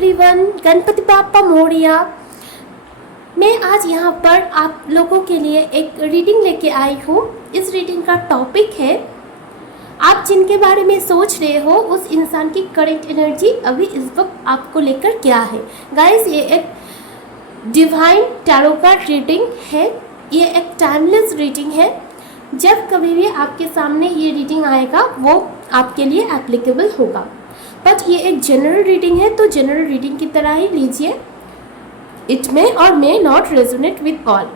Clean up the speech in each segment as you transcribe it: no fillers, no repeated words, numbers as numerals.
Everyone, Ganpati Bappa Moriya. मैं आज यहाँ पर आप लोगों के लिए एक रीडिंग लेके आई हूँ। इस रीडिंग का टॉपिक है, आप जिनके बारे में सोच रहे हो उस इंसान की करेंट एनर्जी अभी इस वक्त आपको लेकर क्या है। गाइस, ये एक डिवाइन टैरो कार्ड रीडिंग है, ये एक टाइमलेस रीडिंग है। जब कभी भी आपके सामने ये रीडिंग आएगा वो आपके लिए एप्लीकेबल होगा, बट ये एक जनरल रीडिंग है तो जनरल रीडिंग की तरह ही लीजिए। इट मे और may not resonate with all.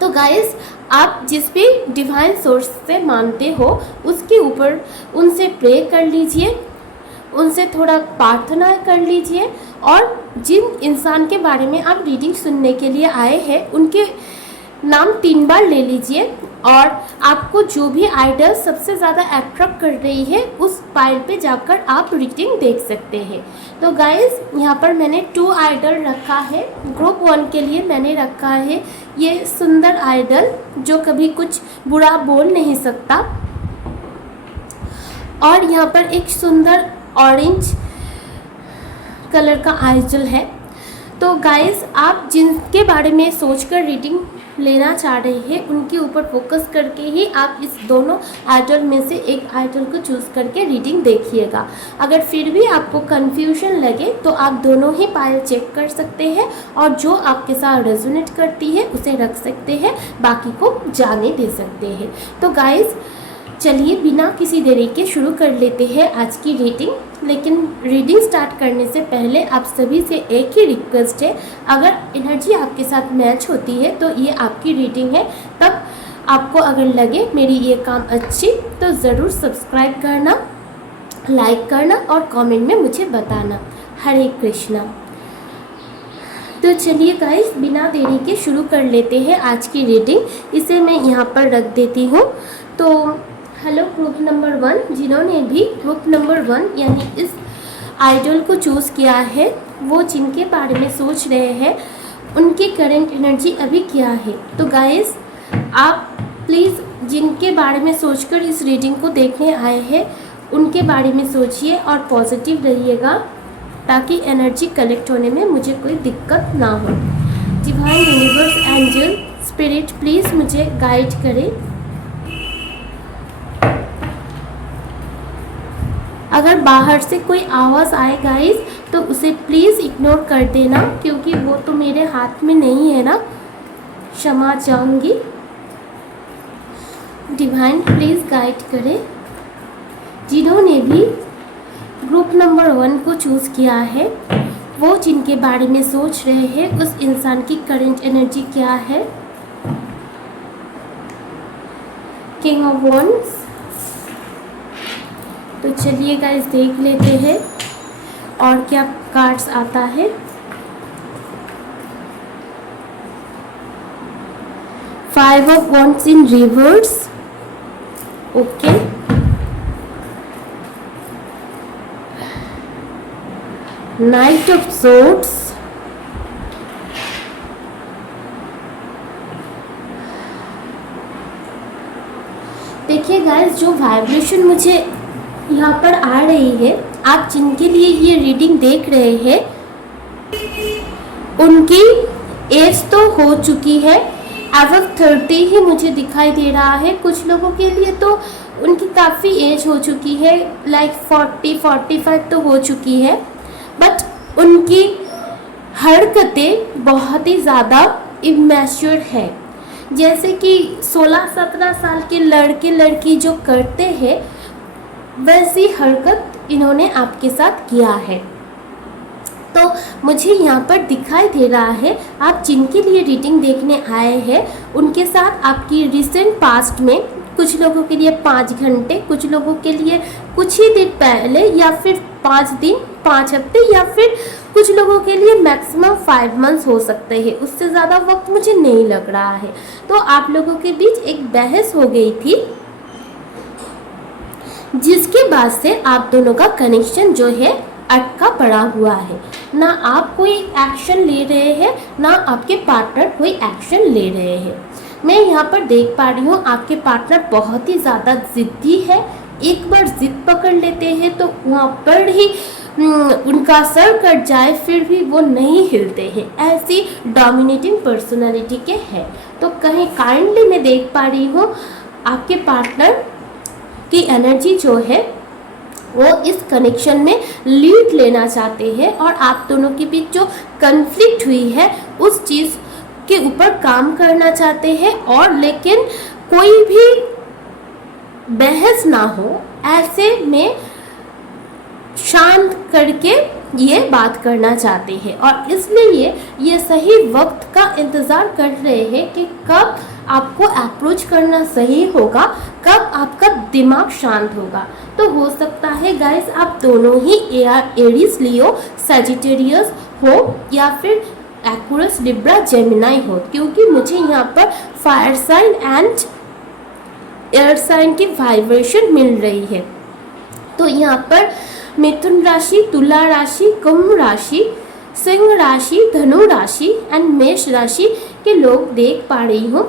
तो गाइस, आप जिस भी डिवाइन सोर्स से मानते हो उसके ऊपर उनसे प्रे कर लीजिए, उनसे थोड़ा प्रार्थना कर लीजिए, और जिन इंसान के बारे में आप रीडिंग सुनने के लिए आए हैं उनके नाम 3 बार ले लीजिए, और आपको जो भी आइडल सबसे ज़्यादा अट्रैक्ट कर रही है उस पाइल पे जाकर आप रीडिंग देख सकते हैं। तो गाइस, यहाँ पर मैंने 2 आइडल रखा है। ग्रुप 1 के लिए मैंने रखा है ये सुंदर आइडल जो कभी कुछ बुरा बोल नहीं सकता, और यहाँ पर एक सुंदर ऑरेंज कलर का आइडल है। तो गाइस, आप जिनके बारे में सोचकर रीडिंग लेना चाह रहे हैं उनके ऊपर फोकस करके ही आप इस दोनों आइडल में से एक आइडल को चूज़ करके रीडिंग देखिएगा। अगर फिर भी आपको कन्फ्यूजन लगे तो आप दोनों ही पाइल चेक कर सकते हैं, और जो आपके साथ रेजोनेट करती है उसे रख सकते हैं, बाकी को जाने दे सकते हैं। तो गाइस, चलिए बिना किसी देरी के शुरू कर लेते हैं आज की रीडिंग। लेकिन रीडिंग स्टार्ट करने से पहले आप सभी से एक ही रिक्वेस्ट है, अगर एनर्जी आपके साथ मैच होती है तो ये आपकी रीडिंग है। तब आपको अगर लगे मेरी ये काम अच्छी तो ज़रूर सब्सक्राइब करना, लाइक करना और कमेंट में मुझे बताना। हरे कृष्णा। तो चलिए गाइस, बिना देरी के शुरू कर लेते हैं आज की रीडिंग। इसे मैं यहाँ पर रख देती हूँ। तो हेलो ग्रुप नंबर 1, जिन्होंने भी ग्रुप नंबर 1 यानी इस आइडल को चूज़ किया है, वो जिनके बारे में सोच रहे हैं उनकी करंट एनर्जी अभी क्या है। तो गाइस, आप प्लीज़ जिनके बारे में सोचकर इस रीडिंग को देखने आए हैं उनके बारे में सोचिए और पॉजिटिव रहिएगा, ताकि एनर्जी कलेक्ट होने में मुझे कोई दिक्कत ना हो। Divine universe, angel, spirit, please मुझे गाइड करें। अगर बाहर से कोई आवाज़ आए गाइस तो उसे प्लीज़ इग्नोर कर देना, क्योंकि वो तो मेरे हाथ में नहीं है ना। क्षमा चाहूँगी। डिवाइन प्लीज़ गाइड करें। जिन्होंने भी ग्रुप नंबर 1 को चूज़ किया है, वो जिनके बारे में सोच रहे हैं उस इंसान की करंट एनर्जी क्या है। King of wands. तो चलिए गाइस, देख लेते हैं और क्या कार्ड्स आता है। Five of wands in reverse. Okay. Night of swords. देखिए गाइस, जो वाइब्रेशन मुझे यहाँ पर आ रही है, आप जिनके लिए ये रीडिंग देख रहे हैं उनकी एज तो हो चुकी है, अबव 30 ही मुझे दिखाई दे रहा है। कुछ लोगों के लिए तो उनकी काफ़ी एज हो चुकी है, लाइक 40-45 तो हो चुकी है, बट उनकी हरकतें बहुत ही ज़्यादा इमैच्योर है। जैसे कि 16-17 साल के लड़के लड़की जो करते हैं वैसी हरकत इन्होंने आपके साथ किया है। तो मुझे यहाँ पर दिखाई दे रहा है, आप जिनके लिए रीडिंग देखने आए हैं उनके साथ आपकी रिसेंट पास्ट में कुछ लोगों के लिए 5 घंटे, कुछ लोगों के लिए कुछ ही दिन पहले, या फिर 5 दिन, 5 हफ्ते, या फिर कुछ लोगों के लिए मैक्सिमम 5 मंथ्स हो सकते हैं। उससे ज़्यादा वक्त मुझे नहीं लग रहा है। तो आप लोगों के बीच एक बहस हो गई थी, जिसके बाद से आप दोनों का कनेक्शन जो है अटका पड़ा हुआ है। ना आप कोई एक्शन ले रहे हैं, ना आपके पार्टनर कोई एक्शन ले रहे हैं। मैं यहाँ पर देख पा रही हूँ आपके पार्टनर बहुत ही ज़्यादा ज़िद्दी है। एक बार ज़िद पकड़ लेते हैं तो वहाँ पर ही उनका सर कट जाए फिर भी वो नहीं हिलते हैं, ऐसी डोमिनेटिंग पर्सनालिटी के हैं। तो कहीं काइंडली मैं देख पा रही हूँ आपके पार्टनर की एनर्जी जो है वो इस कनेक्शन में लीड लेना चाहते हैं और आप दोनों के बीच जो कन्फ्लिक्ट हुई है उस चीज़ के ऊपर काम करना चाहते हैं, और लेकिन कोई भी बहस ना हो ऐसे में शांत करके ये बात करना चाहते हैं। और इसलिए ये सही वक्त का इंतज़ार कर रहे हैं कि कब आपको अप्रोच करना सही होगा, कब आपका दिमाग शांत होगा। तो हो सकता है गाइस आप दोनों ही एरीज लियो सजिटेरियस हो या फिर एक्वेरियस लिब्रा जेमिनाई हो, क्योंकि मुझे यहाँ पर fire sign and air sign की वाइब्रेशन मिल रही है। तो यहाँ पर मिथुन राशि, तुला राशि, कुंभ राशि, सिंह राशि, धनु राशि एंड मेष राशि के लोग देख पा रही हूँ।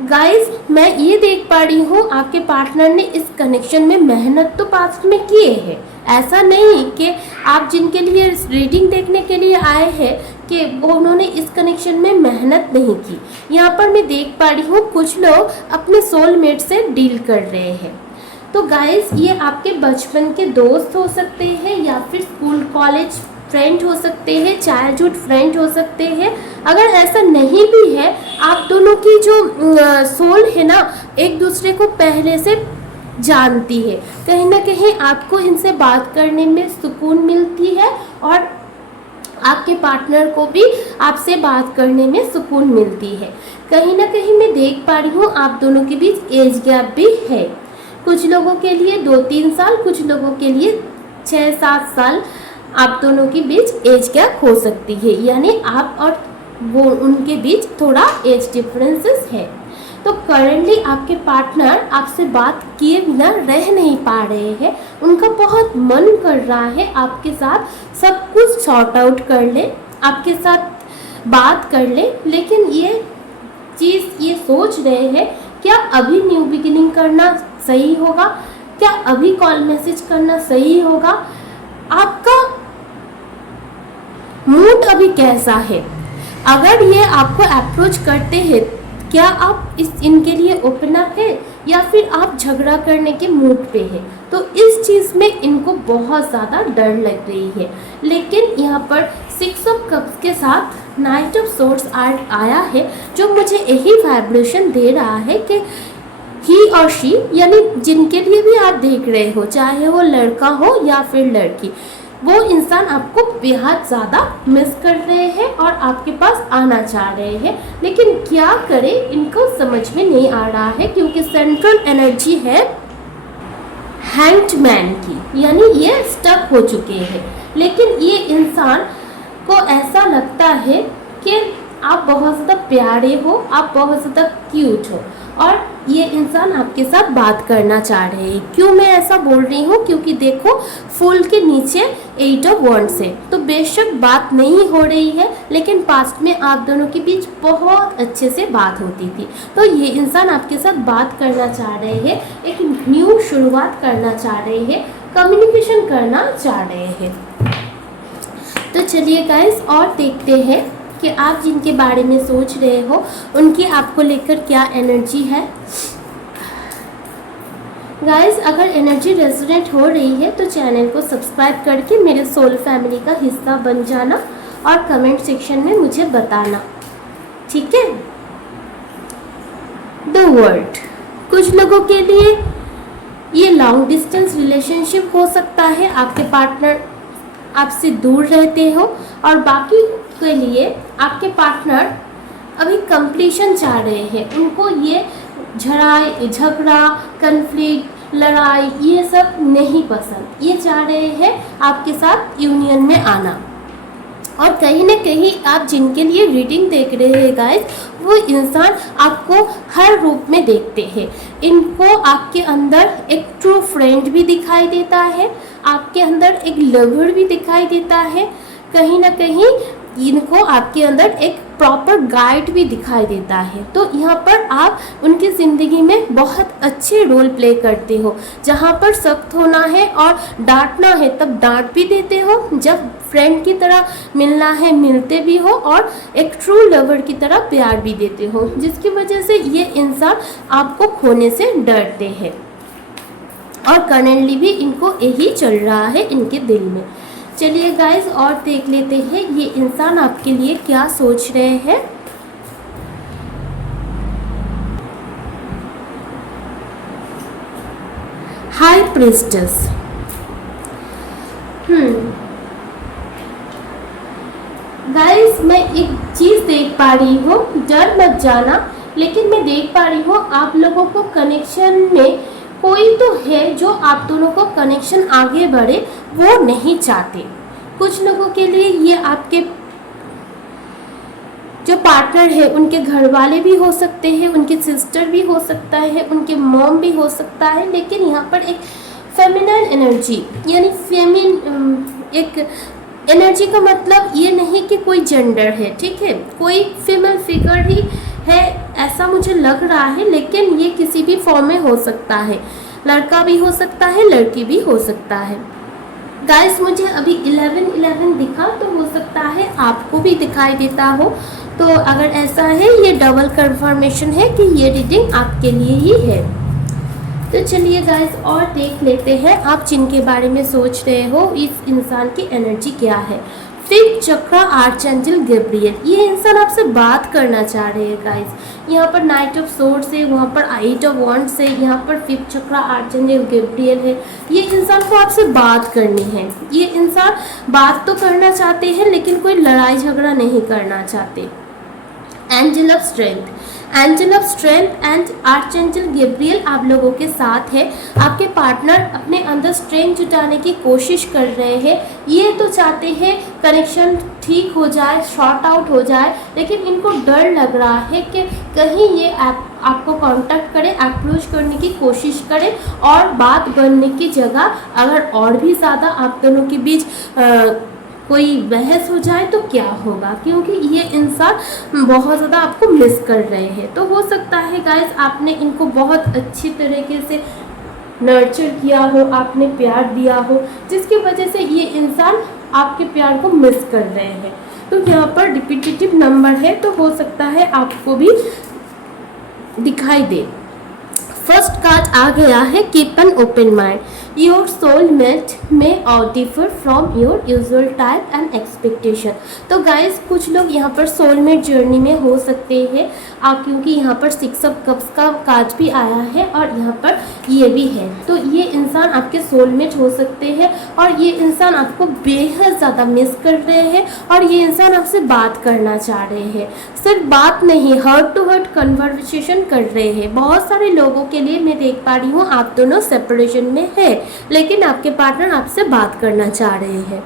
गाइस मैं ये देख पा रही हूँ आपके पार्टनर ने इस कनेक्शन में मेहनत तो पास्ट में किए हैं। ऐसा नहीं कि आप जिनके लिए रीडिंग देखने के लिए आए हैं कि उन्होंने इस कनेक्शन में मेहनत नहीं की। यहाँ पर मैं देख पा रही हूँ कुछ लोग अपने सोलमेट से डील कर रहे हैं। तो गाइस ये आपके बचपन के दोस्त हो सकते हैं या फिर स्कूल कॉलेज फ्रेंड हो सकते हैं, चाइल्डहुड फ्रेंड हो सकते हैं। अगर ऐसा नहीं भी है, आप दोनों की जो सोल है ना एक दूसरे को पहले से जानती है। कहीं ना कहीं आपको इनसे बात करने में सुकून मिलती है और आपके पार्टनर को भी आपसे बात करने में सुकून मिलती है। कहीं ना कहीं मैं देख पा रही हूँ आप दोनों के बीच एज गैप भी है। कुछ लोगों के लिए 2-3 साल, कुछ लोगों के लिए 6-7 साल आप दोनों के बीच एज गैप हो सकती है, यानी आप और वो उनके बीच थोड़ा एज डिफरेंसेस है। तो करेंटली आपके पार्टनर आपसे बात किए बिना रह नहीं पा रहे हैं। उनका बहुत मन कर रहा है आपके साथ सब कुछ सॉर्ट आउट कर ले, आपके साथ बात कर ले, लेकिन ये चीज़ ये सोच रहे हैं क्या अभी न्यू बिगिनिंग करना सही होगा, क्या अभी कॉल मैसेज करना सही होगा, आपका मूड अभी कैसा है। अगर ये आपको अप्रोच करते हैं क्या आप इनके लिए ओपन अप है या फिर आप झगड़ा करने के मूड पे है। तो इस चीज़ में इनको बहुत ज़्यादा डर लग रही है। लेकिन यहाँ पर 6 ऑफ कप्स के साथ नाइट ऑफ सोर्ड्स आया है जो मुझे यही वाइब्रेशन दे रहा है कि ही और शी, यानी जिनके लिए भी आप देख रहे हो, चाहे वो लड़का हो या फिर लड़की, वो इंसान आपको बेहद ज़्यादा मिस कर रहे हैं और आपके पास आना चाह रहे हैं। लेकिन क्या करें इनको समझ में नहीं आ रहा है, क्योंकि सेंट्रल एनर्जी है हैंग्ड मैन की, यानी ये स्टक हो चुके हैं। लेकिन ये इंसान को ऐसा लगता है कि आप बहुत ज़्यादा प्यारे हो, आप बहुत ज़्यादा क्यूट हो और ये इंसान आपके साथ बात करना चाह रहे हैं। क्यों मैं ऐसा बोल रही हूँ, क्योंकि देखो फूल के नीचे 8 ऑफ वॉन्ड्स है। तो बेशक बात नहीं हो रही है, लेकिन पास्ट में आप दोनों के बीच बहुत अच्छे से बात होती थी। तो ये इंसान आपके साथ बात करना चाह रहे हैं, एक न्यू शुरुआत करना चाह रहे हैं, कम्युनिकेशन करना चाह रहे हैं। तो चलिए गाइस और देखते हैं कि आप जिनके बारे में सोच रहे हो उनकी आपको लेकर क्या एनर्जी है। गाइस अगर एनर्जी रेजोनेट हो रही है तो चैनल को सब्सक्राइब करके मेरे सोल फैमिली का हिस्सा बन जाना और कमेंट सेक्शन में मुझे बताना, ठीक है। द वर्ल्ड, कुछ लोगों के लिए ये लॉन्ग डिस्टेंस रिलेशनशिप हो सकता है, आपके पार्टनर आपसे दूर रहते हो, और बाकी के लिए आपके पार्टनर अभी कंप्लीशन चाह रहे हैं। उनको ये झगड़ा, कन्फ्लिक्ट, लड़ाई ये सब नहीं पसंद। ये चाह रहे हैं आपके साथ यूनियन में आना। और कहीं ना कहीं आप जिनके लिए रीडिंग देख रहे हैं गाइस, वो इंसान आपको हर रूप में देखते हैं। इनको आपके अंदर एक ट्रू फ्रेंड भी दिखाई देता है, आपके अंदर एक लवर भी दिखाई देता है। कहीं ना कहीं इनको आपके अंदर एक प्रॉपर गाइड भी दिखाई देता है। तो यहाँ पर आप उनकी ज़िंदगी में बहुत अच्छे रोल प्ले करते हो। जहाँ पर सख्त होना है और डांटना है तब डांट भी देते हो, जब फ्रेंड की तरह मिलना है मिलते भी हो, और एक ट्रू लवर की तरह प्यार भी देते हो, जिसकी वजह से ये इंसान आपको खोने से डरते हैं। और करंटली भी इनको यही चल रहा है इनके दिल में। चलिए गाइस और देख लेते हैं ये इंसान आपके लिए क्या सोच रहे हैं। High priestess. गाइस मैं एक चीज़ देख पा रही हूँ, डर मत जाना, लेकिन मैं देख पा रही हूँ आप लोगों को कनेक्शन में कोई तो है जो आप दोनों को कनेक्शन आगे बढ़े वो नहीं चाहते। कुछ लोगों के लिए ये आपके जो पार्टनर है उनके घर वाले भी हो सकते हैं, उनके सिस्टर भी हो सकता है, उनके मॉम भी हो सकता है, लेकिन यहाँ पर एक फेमिनाइन एनर्जी, यानी एक एनर्जी का मतलब ये नहीं कि कोई जेंडर है, ठीक है, कोई फीमेल फिगर ही है ऐसा मुझे लग रहा है, लेकिन ये किसी भी फॉर्म में हो सकता है, लड़का भी हो सकता है, लड़की भी हो सकता है। गाइस मुझे अभी 11-11 दिखा, तो हो सकता है आपको भी दिखाई देता हो। तो अगर ऐसा है ये डबल कंफर्मेशन है कि ये रीडिंग आपके लिए ही है। तो चलिए गाइस और देख लेते हैं आप जिनके बारे में सोच रहे हो इस इंसान की एनर्जी क्या है। फिफ्थ चक्र आर्चेंजल गैब्रियल, ये इंसान आपसे बात करना चाह रहे हैं गाइस। यहाँ पर नाइट ऑफ सोर्ड्स है, वहाँ पर 8 ऑफ वॉन्ड्स है, यहाँ पर फिफ्थ चक्र आर्चेंजल गैब्रियल है। ये इंसान को आपसे बात करनी है। ये इंसान बात तो करना चाहते हैं लेकिन कोई लड़ाई झगड़ा नहीं करना चाहते। Angel of strength, angel of strength and archangel Gabriel आप लोगों के साथ है। आपके पार्टनर अपने अंदर स्ट्रेंथ जुटाने की कोशिश कर रहे हैं। ये तो चाहते हैं कनेक्शन ठीक हो जाए, शॉर्ट आउट हो जाए, लेकिन इनको डर लग रहा है कि कहीं ये आपको कांटेक्ट करे, अप्रोच करने की कोशिश करे, और बात बनने की जगह अगर और भी ज़्यादा आप दोनों के बीच कोई बहस हो जाए तो क्या होगा, क्योंकि ये इंसान बहुत ज़्यादा आपको मिस कर रहे हैं। तो हो सकता है गाइस आपने इनको बहुत अच्छी तरीके से नर्चर किया हो, आपने प्यार दिया हो, जिसकी वजह से ये इंसान आपके प्यार को मिस कर रहे हैं। तो यहाँ पर रिपीटेटिव नंबर है, तो हो सकता है आपको भी दिखाई दे। फर्स्ट कार्ड आ गया है keep an open mind, your soulmate may differ from your usual type and expectation. तो गाइस कुछ लोग यहाँ पर सोलमेट जर्नी में हो सकते हैं, क्योंकि यहाँ पर 6 ऑफ कप्स का कार्ड भी आया है और यहाँ पर ये भी है। तो ये इंसान आपके सोलमेट हो सकते हैं और ये इंसान आपको बेहद ज़्यादा मिस कर रहे हैं और ये इंसान आपसे बात करना चाह रहे हैं। सिर्फ बात नहीं, हार्ट टू हार्ट कन्वर्सेशन कर रहे हैं। बहुत सारे लोगों के लिए मैं देख पा रही हूँ आप दोनों सेपरेशन में है, लेकिन आपके पार्टनर आपसे बात करना चाह रहे हैं।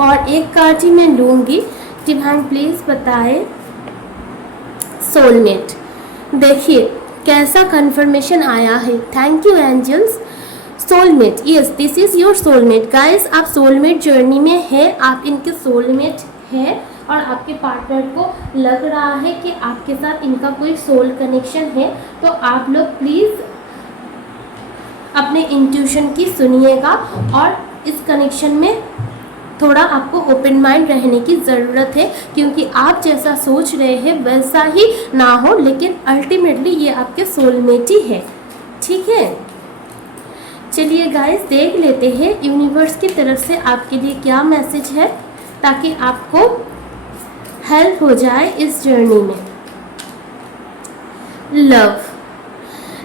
और एक कार्ड ही मैं लूँगी, डिवाइन प्लीज बताए सोलमेट। देखिए कैसा कंफर्मेशन आया है, thank you angels. Soulmate, yes this is your soulmate. Guys आप सोलमेट जर्नी में है, आप इनके सोलमेट है और आपके पार्टनर को लग रहा है कि आपके साथ इनका कोई सोल कनेक्शन है। तो आप लोग प्लीज़ अपने इंट्यूशन की सुनिएगा और इस कनेक्शन में थोड़ा आपको ओपन माइंड रहने की ज़रूरत है, क्योंकि आप जैसा सोच रहे हैं वैसा ही ना हो, लेकिन अल्टीमेटली ये आपके सोलमेट ही है। ठीक है, चलिए गाइस देख लेते हैं यूनिवर्स की तरफ से आपके लिए क्या मैसेज है, ताकि आपको हेल्प हो जाए इस जर्नी में। Love,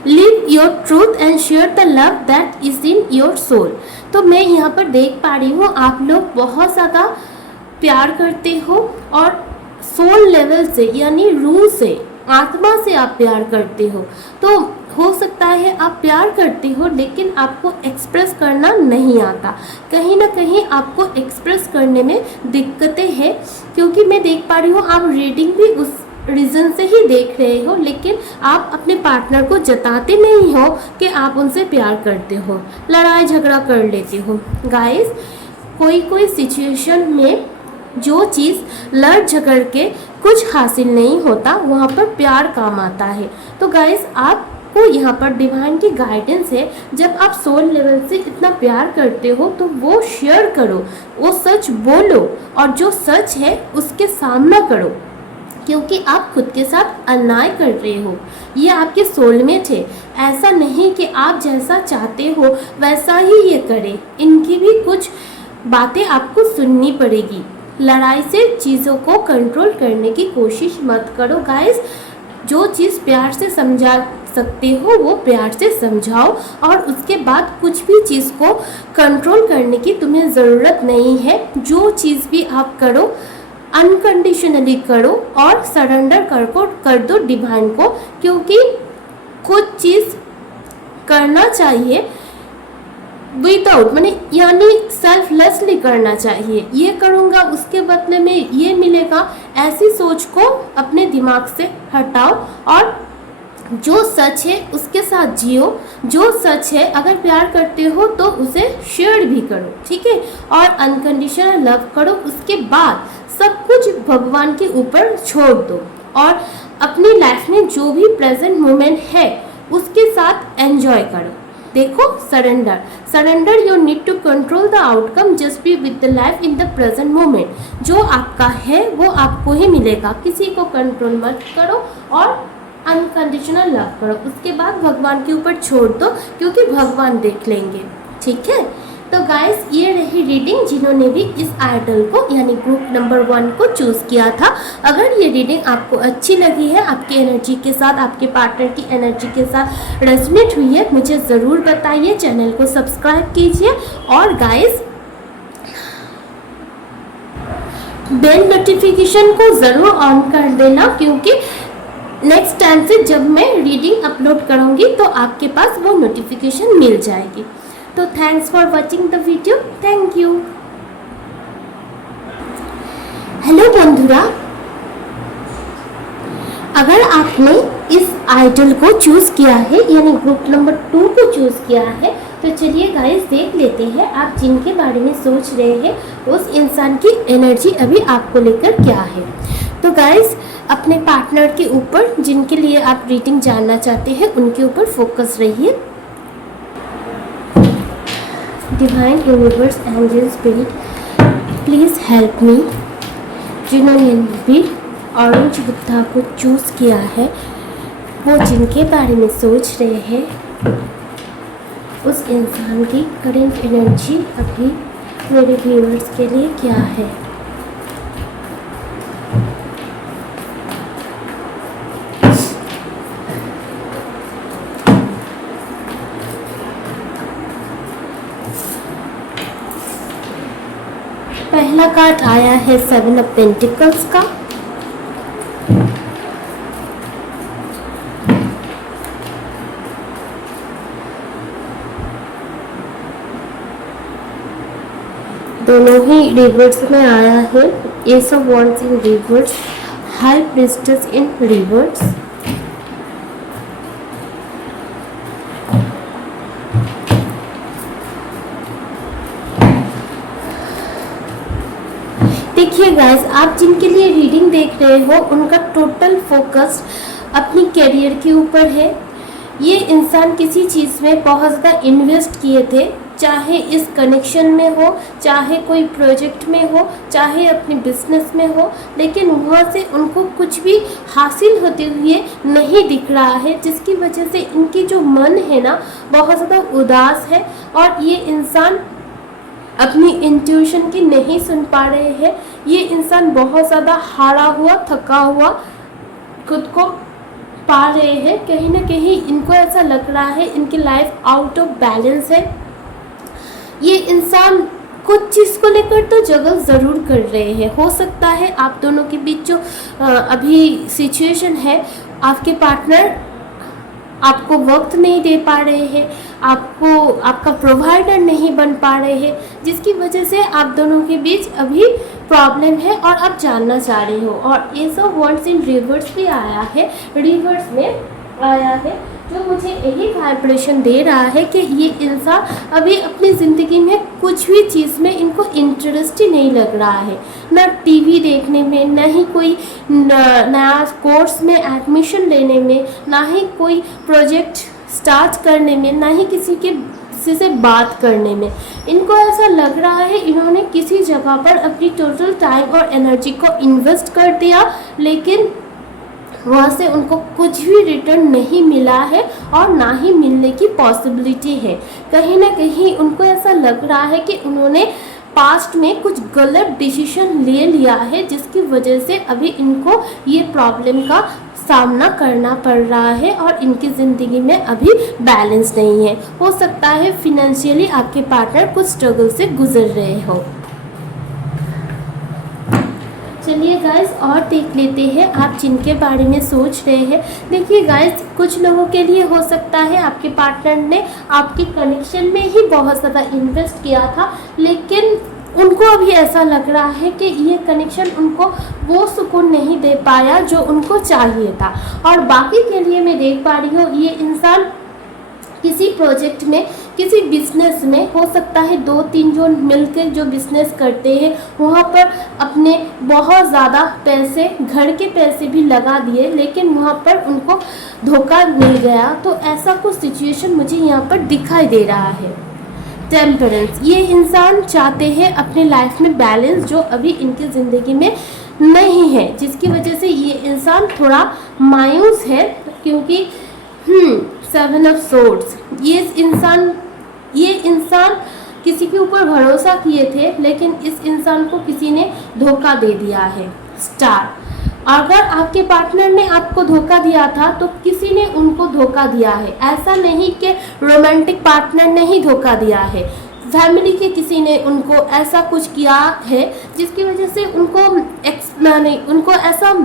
live your truth and share the love that is in your soul. तो मैं यहाँ पर देख पा रही हूँ आप लोग बहुत ज़्यादा प्यार करते हो और सोल लेवल से यानी रूह से, आत्मा से आप प्यार करते हो। तो हो सकता है आप प्यार करते हो लेकिन आपको एक्सप्रेस करना नहीं आता, कहीं ना कहीं आपको एक्सप्रेस करने में दिक्कतें हैं, क्योंकि मैं देख पा रही हूँ आप रीडिंग भी उस रीज़न से ही देख रहे हो, लेकिन आप अपने पार्टनर को जताते नहीं हो कि आप उनसे प्यार करते हो, लड़ाई झगड़ा कर लेते हो। गाइस कोई कोई सिचुएशन में जो चीज़ लड़ झगड़ के कुछ हासिल नहीं होता, वहाँ पर प्यार काम आता है। तो गाइस, आपको यहाँ पर डिवाइन की गाइडेंस है, जब आप सोल लेवल से इतना प्यार करते हो तो वो शेयर करो, वो सच बोलो और जो सच है उसके सामना करो, क्योंकि आप खुद के साथ अन्याय कर रहे हो। ये आपके सोलमेट है, ऐसा नहीं कि आप जैसा चाहते हो वैसा ही ये करे। इनकी भी कुछ बातें आपको सुननी पड़ेगी। लड़ाई से चीज़ों को कंट्रोल करने की कोशिश मत करो गाइस। जो चीज़ प्यार से समझा सकते हो वो प्यार से समझाओ, और उसके बाद कुछ भी चीज़ को कंट्रोल करने की तुम्हें ज़रूरत नहीं है। जो चीज़ भी आप करो अनकंडीशनली करो और सरेंडर कर दो डिवाइन को, क्योंकि कुछ चीज़ करना चाहिए विदाउट यानी सेल्फलेसली करना चाहिए। ये करूँगा उसके बदले में ये मिलेगा, ऐसी सोच को अपने दिमाग से हटाओ और जो सच है उसके साथ जियो। जो सच है, अगर प्यार करते हो तो उसे शेयर भी करो, ठीक है, और अनकंडीशनल लव करो। उसके बाद सब कुछ भगवान के ऊपर छोड़ दो और अपनी लाइफ में जो भी प्रेजेंट मोमेंट है उसके साथ एंजॉय करो। देखो, surrender you need to control the outcome, just be with the life in the present moment. जो आपका है वो आपको ही मिलेगा, किसी को कंट्रोल मत करो और अनकंडीशनल लव करो। उसके बाद भगवान के ऊपर छोड़ दो, क्योंकि भगवान देख लेंगे, ठीक है। तो गाइस, ये रही रीडिंग जिन्होंने भी इस आइडल को यानी ग्रुप नंबर 1 को चूज़ किया था। अगर ये रीडिंग आपको अच्छी लगी है, आपकी एनर्जी के साथ, आपके पार्टनर की एनर्जी के साथ रेजोनेट हुई है, मुझे ज़रूर बताइए। चैनल को सब्सक्राइब कीजिए और गाइस बेल नोटिफिकेशन को ज़रूर ऑन कर देना, क्योंकि नेक्स्ट टाइम से जब मैं रीडिंग अपलोड करूँगी तो आपके पास वो नोटिफिकेशन मिल जाएगी। तो thanks for watching the video, thank you. Hello बंधुरा, अगर आपने इस आइडल को चूज़ किया है यानी ग्रुप नंबर 2 को चूज़ किया है, तो चलिए गाइस देख लेते हैं आप जिनके बारे में सोच रहे हैं उस इंसान की एनर्जी अभी आपको लेकर क्या है। तो गाइस, अपने पार्टनर के ऊपर, जिनके लिए आप रीडिंग जानना चाहते हैं, उनके ऊपर फोकस रहिए। Divine universe angel spirit please help me. जिन्होंने भी ऑरेंज बुद्धा को चूज़ किया है, वो जिनके बारे में सोच रहे हैं उस इंसान की करंट एनर्जी अभी मेरे व्यूअर्स के लिए क्या है। पहला कार्ड आया है 7 ऑफ पेंटिकल्स का। दोनों ही रिवर्स में आया है। S of wands in reverse, high priestess in reverse, देखिए गाइस, आप जिनके लिए रीडिंग देख रहे हो उनका टोटल फोकस अपनी कैरियर के ऊपर है। ये इंसान किसी चीज़ में बहुत ज़्यादा इन्वेस्ट किए थे, चाहे इस कनेक्शन में हो, चाहे कोई प्रोजेक्ट में हो, चाहे अपने बिजनेस में हो, लेकिन वहाँ से उनको कुछ भी हासिल होते हुए नहीं दिख रहा है, जिसकी वजह से इनकी जो मन है ना बहुत ज़्यादा उदास है और ये इंसान अपनी इंट्यूशन की नहीं सुन पा रहे हैं। ये इंसान बहुत ज़्यादा हारा हुआ, थका हुआ खुद को पा रहे हैं। कहीं ना कहीं इनको ऐसा लग रहा है इनकी लाइफ आउट ऑफ बैलेंस है। ये इंसान कुछ चीज़ को लेकर तो जगल ज़रूर कर रहे हैं। हो सकता है आप दोनों के बीच जो अभी सिचुएशन है, आपके पार्टनर आपको वक्त नहीं दे पा रहे हैं, आपको आपका प्रोवाइडर नहीं बन पा रहे हैं, जिसकी वजह से आप दोनों के बीच अभी प्रॉब्लम है और आप जानना चाह रहे हो। और S of wands in reverse भी आया है, रिवर्स में आया है, जो मुझे यही वाइब्रेशन दे रहा है कि ये इंसान अभी अपनी ज़िंदगी में कुछ भी चीज़ में इनको इंटरेस्ट ही नहीं लग रहा है, ना टीवी देखने में, ना ही कोई नया कोर्स में एडमिशन लेने में, ना ही कोई प्रोजेक्ट स्टार्ट करने में, ना ही किसी से बात करने में। इनको ऐसा लग रहा है इन्होंने किसी जगह पर अपनी टोटल टाइम और एनर्जी को इन्वेस्ट कर दिया, लेकिन वहाँ से उनको कुछ भी रिटर्न नहीं मिला है और ना ही मिलने की पॉसिबिलिटी है। कहीं ना कहीं उनको ऐसा लग रहा है कि उन्होंने पास्ट में कुछ गलत डिसीजन ले लिया है, जिसकी वजह से अभी इनको ये प्रॉब्लम का सामना करना पड़ रहा है और इनकी ज़िंदगी में अभी बैलेंस नहीं है। हो सकता है फिनेंशियली आपके पार्टनर कुछ स्ट्रगल से गुजर रहे हो। चलिए गाइस और देख लेते हैं आप जिनके बारे में सोच रहे हैं। देखिए गाइस, कुछ लोगों के लिए हो सकता है आपके पार्टनर ने आपके कनेक्शन में ही बहुत ज़्यादा इन्वेस्ट किया था, लेकिन उनको अभी ऐसा लग रहा है कि ये कनेक्शन उनको वो सुकून नहीं दे पाया जो उनको चाहिए था। और बाकी के लिए मैं देख पा रही हूँ ये इंसान किसी प्रोजेक्ट में, किसी बिजनेस में, हो सकता है 2-3 जो मिलकर जो बिजनेस करते हैं वहाँ पर अपने बहुत ज़्यादा पैसे, घर के पैसे भी लगा दिए, लेकिन वहाँ पर उनको धोखा मिल गया। तो ऐसा कुछ सिचुएशन मुझे यहाँ पर दिखाई दे रहा है। टेम्परेंस, ये इंसान चाहते हैं अपने लाइफ में बैलेंस, जो अभी इनकी ज़िंदगी में नहीं है, जिसकी वजह से ये इंसान थोड़ा मायूस है, क्योंकि 7 ऑफ सोर्ड्स, ये इंसान किसी के ऊपर भरोसा किए थे, लेकिन इस इंसान को किसी ने धोखा दे दिया है। स्टार, अगर आपके पार्टनर ने आपको धोखा दिया था तो किसी ने उनको धोखा दिया है। ऐसा नहीं कि रोमांटिक पार्टनर ने ही धोखा दिया है, फैमिली के किसी ने उनको ऐसा कुछ किया है जिसकी वजह से उनको ऐसा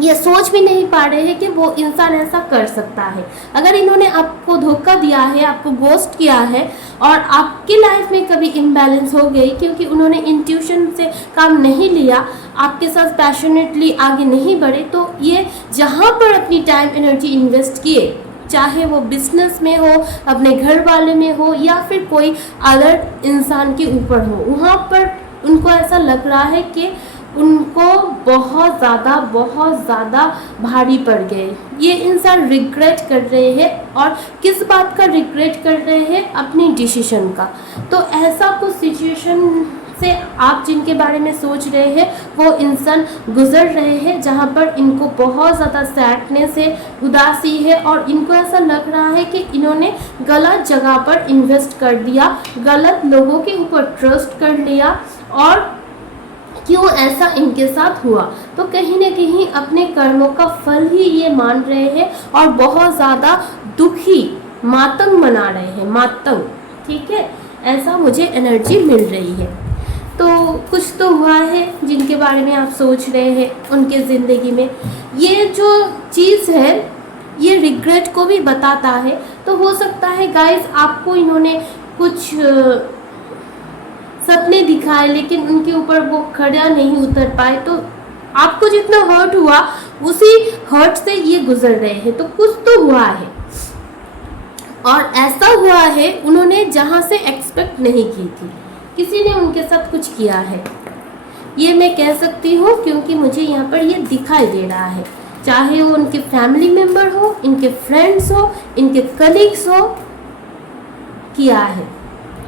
ये सोच भी नहीं पा रहे हैं कि वो इंसान ऐसा कर सकता है। अगर इन्होंने आपको धोखा दिया है, आपको गोस्ट किया है और आपकी लाइफ में कभी इम्बैलेंस हो गई क्योंकि उन्होंने इंट्यूशन से काम नहीं लिया, आपके साथ पैशनेटली आगे नहीं बढ़े, तो ये जहाँ पर अपनी टाइम एनर्जी इन्वेस्ट किए, चाहे वो बिजनेस में हो, अपने घर वाले में हो या फिर कोई अदर इंसान के ऊपर हो, वहाँ पर उनको ऐसा लग रहा है कि उनको बहुत ज़्यादा भारी पड़ गए। ये इंसान रिग्रेट कर रहे हैं, और किस बात का रिग्रेट कर रहे हैं? अपनी डिसीजन का। तो ऐसा कुछ सिचुएशन से आप जिनके बारे में सोच रहे हैं वो इंसान गुजर रहे हैं, जहाँ पर इनको बहुत ज़्यादा सैडनेस है, उदासी है, और इनको ऐसा लग रहा है कि इन्होंने गलत जगह पर इन्वेस्ट कर दिया, गलत लोगों के ऊपर ट्रस्ट कर लिया, और क्यों ऐसा इनके साथ हुआ। तो कहीं ना कहीं अपने कर्मों का फल ही ये मान रहे हैं और बहुत ज़्यादा दुखी, मातंग मना रहे हैं, मातंग, ठीक है, ऐसा मुझे एनर्जी मिल रही है। तो कुछ तो हुआ है जिनके बारे में आप सोच रहे हैं उनके ज़िंदगी में। ये जो चीज़ है ये रिग्रेट को भी बताता है। तो हो सकता है गाइस आपको इन्होंने कुछ सपने दिखाए, लेकिन उनके ऊपर वो खड़ा नहीं उतर पाए, तो आपको जितना हर्ट हुआ उसी हर्ट से ये गुजर रहे हैं। तो कुछ तो हुआ है, और ऐसा हुआ है उन्होंने जहाँ से एक्सपेक्ट नहीं की थी, किसी ने उनके साथ कुछ किया है, ये मैं कह सकती हूँ, क्योंकि मुझे यहाँ पर ये दिखाई दे रहा है। चाहे वो उनके फैमिली मेम्बर हो, इनके फ्रेंड्स हो, इनके कलीग्स हो, किया है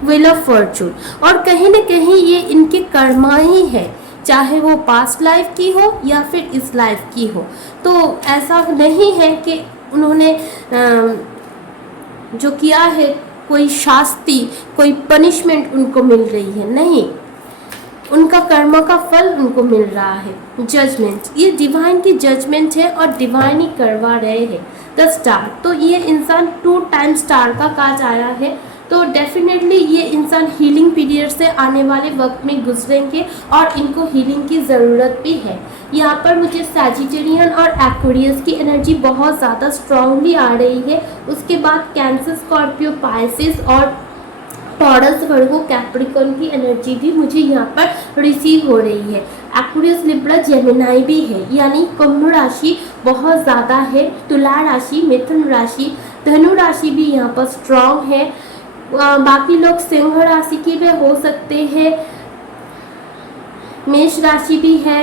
व्हील ऑफ फॉर्चून। और कहीं ना कहीं ये इनके कर्मा ही है, चाहे वो पास्ट लाइफ की हो या फिर इस लाइफ की हो। तो ऐसा नहीं है कि उन्होंने जो किया है कोई शास्ति, कोई पनिशमेंट उनको मिल रही है, नहीं, उनका कर्म का फल उनको मिल रहा है। जजमेंट, ये डिवाइन की जजमेंट है और डिवाइन ही करवा रहे हैं। द स्टार, तो ये इंसान 2 टाइम स्टार का काज आया है, तो डेफिनेटली ये इंसान हीलिंग पीरियड से आने वाले वक्त में गुजरेंगे और इनको हीलिंग की ज़रूरत भी है। यहाँ पर मुझे सैजिटेरियन और एक्वेरियस की एनर्जी बहुत ज़्यादा स्ट्रांगली आ रही है। उसके बाद कैंसर, स्कॉर्पियो, पाइसेस और टॉरस, वर्गो, कैप्रिकॉर्न की एनर्जी भी मुझे यहाँ पर रिसीव हो रही है। एक्वेरियस, लिब्रा, जेमिनाई भी है, यानी कुंभ राशि बहुत ज़्यादा है, तुला राशि, मिथुन राशि, धनु राशि भी यहाँ पर स्ट्रांग है। बाकी लोग सिंह राशि की भी हो सकते हैं, मेष राशि भी है।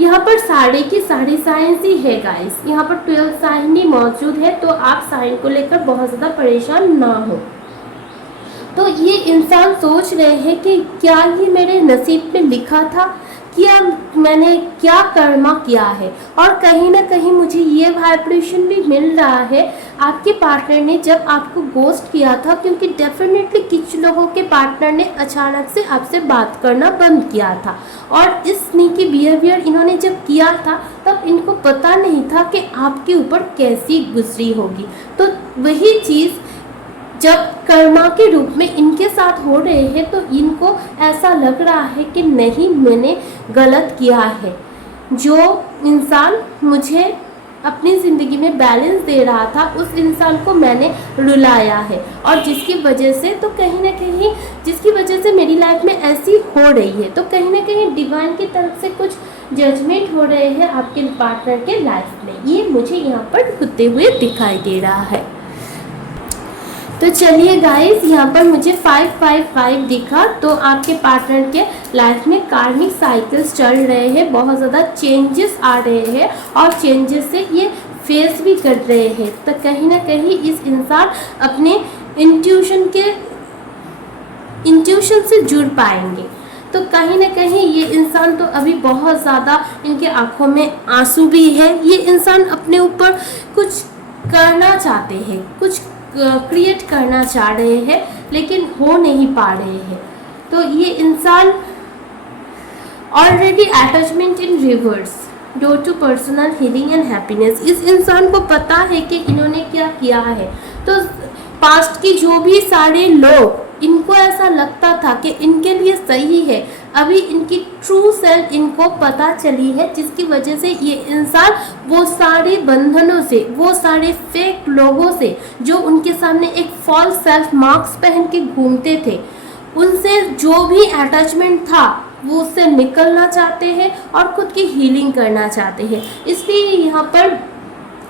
यहाँ पर सारे की सारी साइंस ही है गाइस, यहाँ पर 12 साइन ही मौजूद है, तो आप साइन को लेकर बहुत ज़्यादा परेशान ना हो। तो ये इंसान सोच रहे हैं कि क्या ये मेरे नसीब में लिखा था, क्या मैंने क्या कर्मा किया है। और कहीं ना कहीं मुझे ये वाइब्रेशन भी मिल रहा है आपके पार्टनर ने जब आपको गोस्ट किया था, क्योंकि डेफिनेटली कुछ लोगों के पार्टनर ने अचानक से आपसे बात करना बंद किया था, और इस स्नीकी बिहेवियर इन्होंने जब किया था तब इनको पता नहीं था कि आपके ऊपर कैसी गुजरी होगी। तो वही चीज़ जब कर्मा के रूप में इनके साथ हो रहे हैं तो इनको ऐसा लग रहा है कि नहीं, मैंने गलत किया है। जो इंसान मुझे अपनी ज़िंदगी में बैलेंस दे रहा था उस इंसान को मैंने रुलाया है, और जिसकी वजह से तो कहीं ना कहीं जिसकी वजह से मेरी लाइफ में ऐसी हो रही है। तो कहीं ना कहीं डिवाइन की तरफ से कुछ जजमेंट हो रहे हैं आपके पार्टनर के लाइफ में, ये मुझे यहाँ पर होते हुए दिखाई दे रहा है। तो चलिए गाइस, यहाँ पर मुझे 555 दिखा, तो आपके पार्टनर के लाइफ में कार्मिक साइकिल्स चल रहे हैं, बहुत ज़्यादा चेंजेस आ रहे हैं, और चेंजेस से ये फेस भी कर रहे हैं। तो कहीं ना कहीं इस इंसान अपने इंट्यूशन से जुड़ पाएंगे। तो कहीं ना कहीं ये इंसान तो अभी बहुत ज़्यादा इनके आँखों में आंसू भी है। ये इंसान अपने ऊपर कुछ करना चाहते हैं, कुछ क्रिएट करना चाह रहे हैं, लेकिन हो नहीं पा रहे हैं। तो ये इंसान already attachment in reverse due to personal healing and happiness. इस इंसान को पता है कि इन्होंने क्या किया है। तो पास्ट की जो भी सारे लोग, इनको ऐसा लगता था कि इनके लिए सही है, अभी इनकी ट्रू सेल्फ इनको पता चली है, जिसकी वजह से ये इंसान वो सारे बंधनों से, वो सारे फेक लोगों से जो उनके सामने एक फॉल्स सेल्फ मार्क्स पहन के घूमते थे, उनसे जो भी अटैचमेंट था वो उससे निकलना चाहते हैं और खुद की हीलिंग करना चाहते हैं। इसलिए यहाँ पर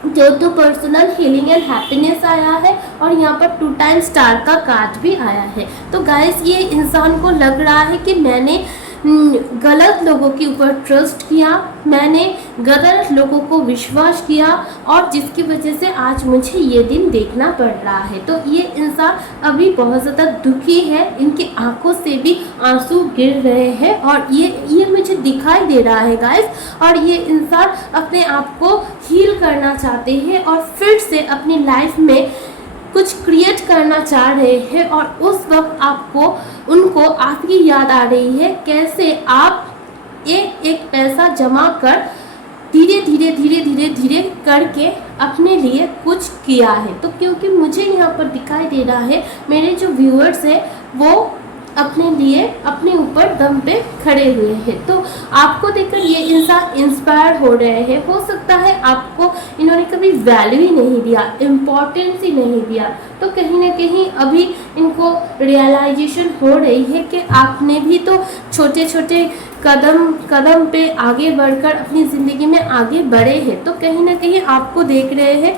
जो पर्सनल हीलिंग एंड हैप्पीनेस आया है, और यहाँ पर 2 टाइम स्टार का कार्ड भी आया है। तो गाइस, ये इंसान को लग रहा है कि मैंने गलत लोगों के ऊपर ट्रस्ट किया, मैंने गलत लोगों को विश्वास किया, और जिसकी वजह से आज मुझे ये दिन देखना पड़ रहा है। तो ये इंसान अभी बहुत ज़्यादा दुखी है, इनकी आंखों से भी आंसू गिर रहे हैं, और ये मुझे दिखाई दे रहा है गाइस। और ये इंसान अपने आप को हील करना चाहते हैं और फिर से अपनी लाइफ में कुछ क्रिएट करना चाह रहे हैं, और उस वक्त उनको आपकी याद आ रही है, कैसे आप एक पैसा जमा कर धीरे धीरे करके अपने लिए कुछ किया है। तो क्योंकि मुझे यहाँ पर दिखाई दे रहा है मेरे जो व्यूअर्स हैं वो अपने लिए अपने ऊपर दम पे खड़े हुए हैं, तो आपको देखकर ये इंसान इंस्पायर हो रहे हैं। हो सकता है आपको इन्होंने कभी वैल्यू ही नहीं दिया, इम्पोर्टेंस ही नहीं दिया, तो कहीं ना कहीं अभी इनको रियलाइजेशन हो रही है कि आपने भी तो छोटे छोटे कदम पे आगे बढ़कर अपनी ज़िंदगी में आगे बढ़े हैं। तो कहीं ना कहीं आपको देख रहे हैं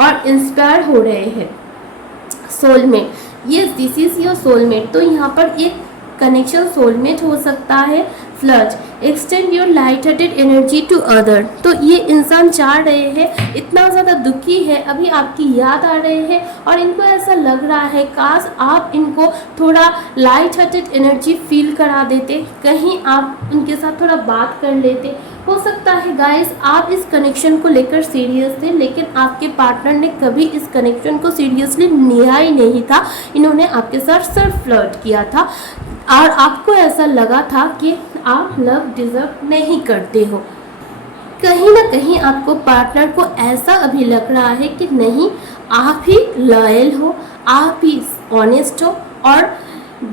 और इंस्पायर हो रहे हैं। Soulmate, yes this is your soulmate. तो यहाँ पर एक कनेक्शन सोलमेट हो सकता है। Flirt, extend your light hearted energy to other. तो ये इंसान चाह रहे हैं, इतना ज़्यादा दुखी है, अभी आपकी याद आ रहे हैं, और इनको ऐसा लग रहा है काश आप इनको थोड़ा लाइट हार्टेड एनर्जी फील करा देते, कहीं आप उनके साथ थोड़ा बात कर लेते। हो सकता है गाइस आप इस कनेक्शन को लेकर सीरियस थे, लेकिन आपके पार्टनर ने कभी इस कनेक्शन को सीरियसली लिया ही नहीं था। इन्होंने आपके साथ सिर्फ फ्लर्ट किया था, और आपको ऐसा लगा था कि आप लव डिजर्व नहीं करते हो। कहीं ना कहीं आपको पार्टनर को ऐसा अभी लग रहा है कि नहीं, आप ही लॉयल हो, आप ही ऑनेस्ट हो, और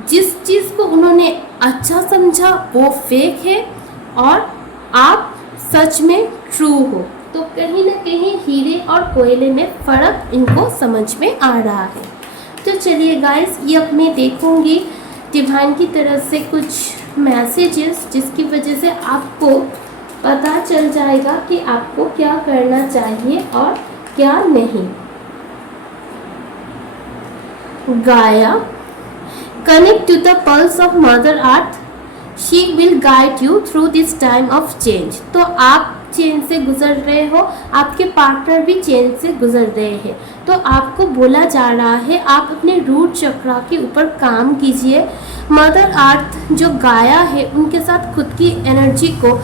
जिस चीज़ को उन्होंने अच्छा समझा वो फेक है, और आप सच में ट्रू हो। तो कहीं ना कहीं हीरे और कोयले में फ़र्क इनको समझ में आ रहा है। तो चलिए गाइस, ये अब मैं देखूँगी डिवाइन की तरफ से कुछ मैसेजेस, जिसकी वजह से आपको पता चल जाएगा कि आपको क्या करना चाहिए और क्या नहीं। Gaia, connect to the pulse of mother earth, she will guide you through this time of change. तो आप चेंज से गुजर रहे हो, आपके पार्टनर भी चेंज से गुजर रहे हैं, तो आपको बोला जा रहा है आप अपने रूट चक्रा के ऊपर काम कीजिए। मदर अर्थ जो गाया है उनके साथ खुद की एनर्जी को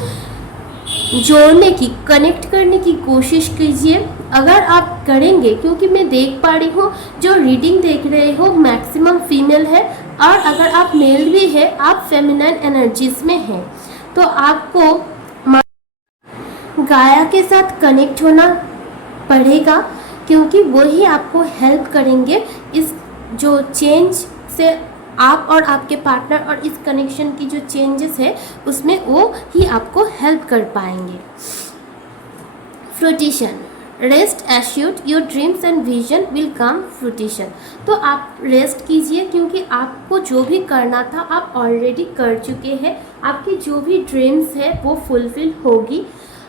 जोड़ने की, कनेक्ट करने की कोशिश कीजिए। अगर आप करेंगे, क्योंकि मैं देख पा रही हूँ जो रीडिंग देख रहे हो मैक्सिमम फीमेल है, और अगर आप मेल भी है, आप फेमिनाइन एनर्जीज में हैं, तो आपको गाया के साथ कनेक्ट होना पड़ेगा, क्योंकि वो ही आपको हेल्प करेंगे इस जो चेंज से, आप और आपके पार्टनर और इस कनेक्शन की जो चेंजेस है उसमें वो ही आपको हेल्प कर पाएंगे। Fruition, rest assured your dreams and vision will come fruition. तो आप रेस्ट कीजिए, क्योंकि आपको जो भी करना था आप ऑलरेडी कर चुके हैं। आपकी जो भी ड्रीम्स है वो फुलफिल होगी।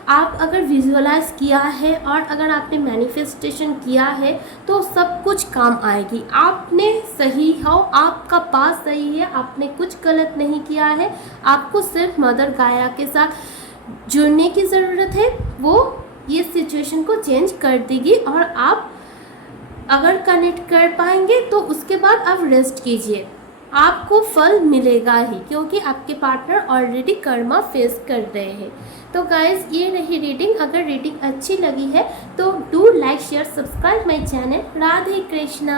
आप अगर विजुअलाइज किया है और अगर आपने मैनिफेस्टेशन किया है तो सब कुछ काम आएगी। आपने सही हो, आपका पास सही है, आपने कुछ गलत नहीं किया है। आपको सिर्फ मदर गाया के साथ जुड़ने की ज़रूरत है, वो ये सिचुएशन को चेंज कर देगी। और आप अगर कनेक्ट कर पाएंगे तो उसके बाद आप रेस्ट कीजिए, आपको फल मिलेगा ही, क्योंकि आपके पार्टनर ऑलरेडी कर्मा फेस कर रहे हैं। तो गाइस, ये रही रीडिंग। अगर रीडिंग अच्छी लगी है तो do like share subscribe my channel. Radhe Krishna.